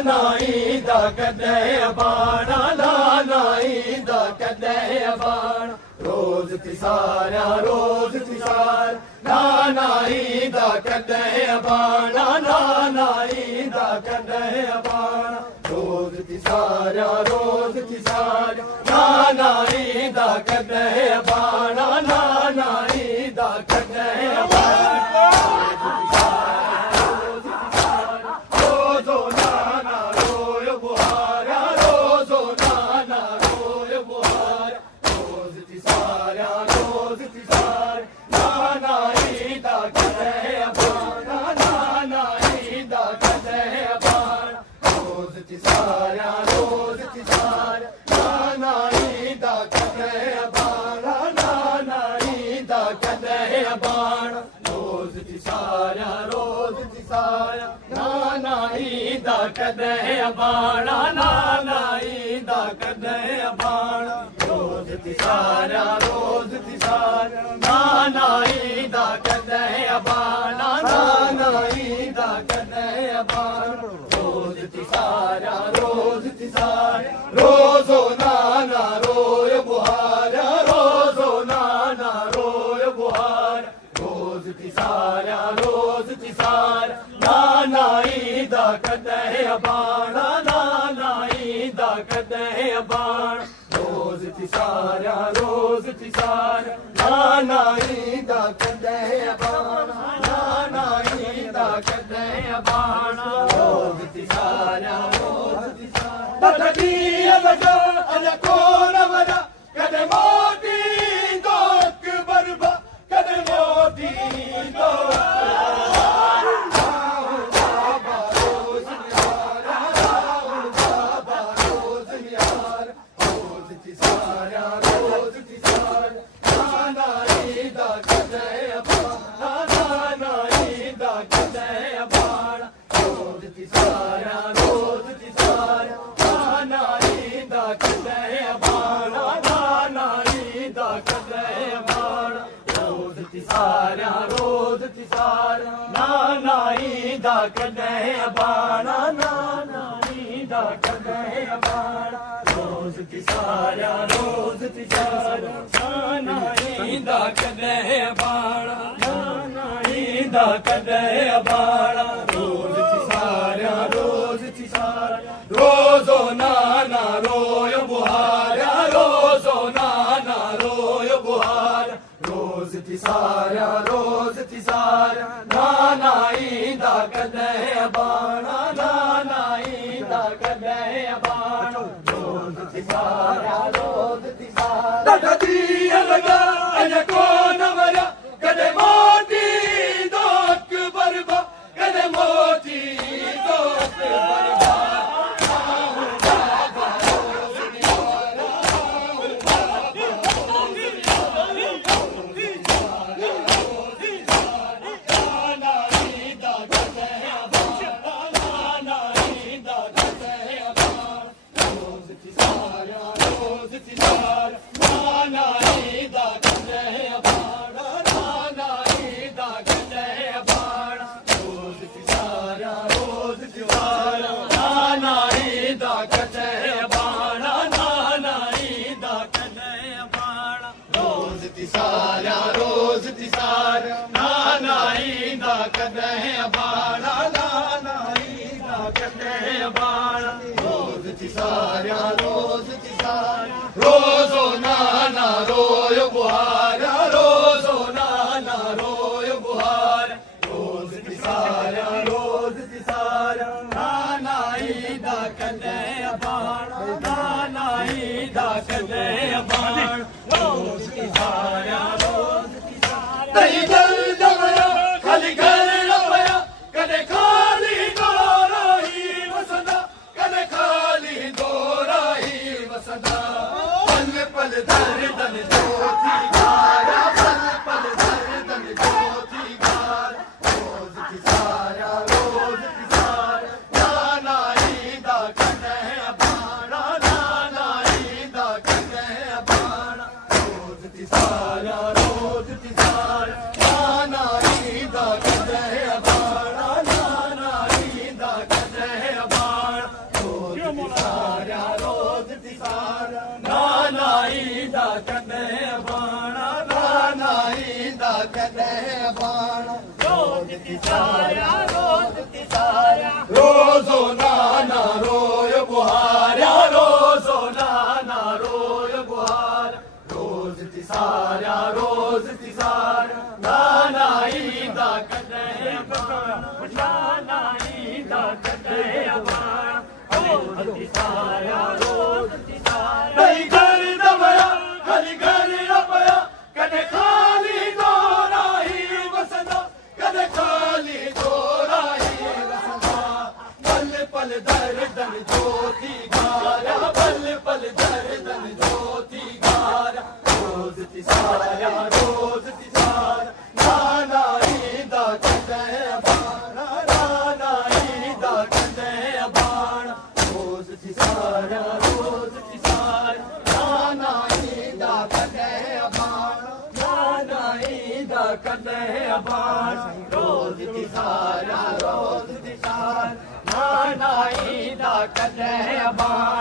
ईंदा कॾहिं बाणा नाना ईंदा कॾहिं बाणा रोज़ तिसारिया रोज़ तिसार नाना ईंदा कॾहिं बाणा नाना ईंदा कॾहिं बाणा रोज़ तिसारिया रोज़ तिसार नाना ईंदा कॾहिं बाणा नाना ईंदा कॾहिं बाणा कॾहिं बाणा नाना ईंदा कॾहिं बाणा रोज़ तिसारिया रोज़ तिसार नाना ईंदा कॾहिं बाणा नाना ईंदा कॾहिं बाणा रोज़ तिसारिया रोज़ तिसार रोज़ो नाना रोय बुहारा रोज़ो नाना रोय बुहार रोज़ तिसारिया रोज़ तिसार नाना ईंदा कॾहिं बाणा नाना ईंदा कॾहिं बाणा रोज़ तिसारिया रोज़ तिसार नाना ईंदा कॾहिं बाणा नाना ईंदा कॾहिं बाणा रोज़ तिसारिया रोज़ तिसार ॾींहं वॾा अञा कोन वॾा कॾहिं मोटी ईंदो अकबर बा कॾहिं मोटी ईंदो कॾहिं बाणा नाना ईंदा कॾहिं बाणा रोज़ तिसारिया रोज़ तिसार नाना ईंदा कॾहिं बाणा नाना ईंदा कॾहिं बाणा रोज़ तिसारिया रोज़ तिसार रोज़ो नाना रोय बुहारा रोज़ो नाना रोय बुहार रोज़ तिसारिया रोज़ तिसार नाना ईंदा कॾहिं बाणा नाना ईंदा कॾहिं बाणा रोज़ तिसारिया रोज़ तिसार ॾींहं लॻा अञा कोन वरिया कॾहिं मोटी ईंदो अकबर बा कॾहिं मोटी ईंदो अकबर बा रोज़ो नाना रोय बुहारा रोज़ो नाना रोय बुहारा रोज़ तिसारिया रोज़ तिसार नाना ईंदा कॾहिं बाणा नाना ईंदा कॾहिं बाणा रोज़ तिसारिया रोज़ तिसार तई जल्द वया खाली घर न वया कॾहिं खाली दोरा ही वसंदा कॾहिं खाली दोरा ही वसंदा पल दर्दन ज्योति गारा पल पल दर्दन ज्योति गारा रोज़ तिसारिया रोज़ तिसार नाना ईंदा कॾहिं बाणा नाना ईंदा कॾहिं बाणा रोज़ तिसारिया रोज़ तिसार दर्दन ज्योति गारा पल पल दर्दन ज्योति गारा रोज तिसारा रोज तिसारा नाना ईदा कदे बाणा नाना ईदा कदे बाणा रोज तिसारा नाना ईदा कदे बाणा नाना ईदा कदे बाणा रोज तिसारा नाना ईदा कदे बाणा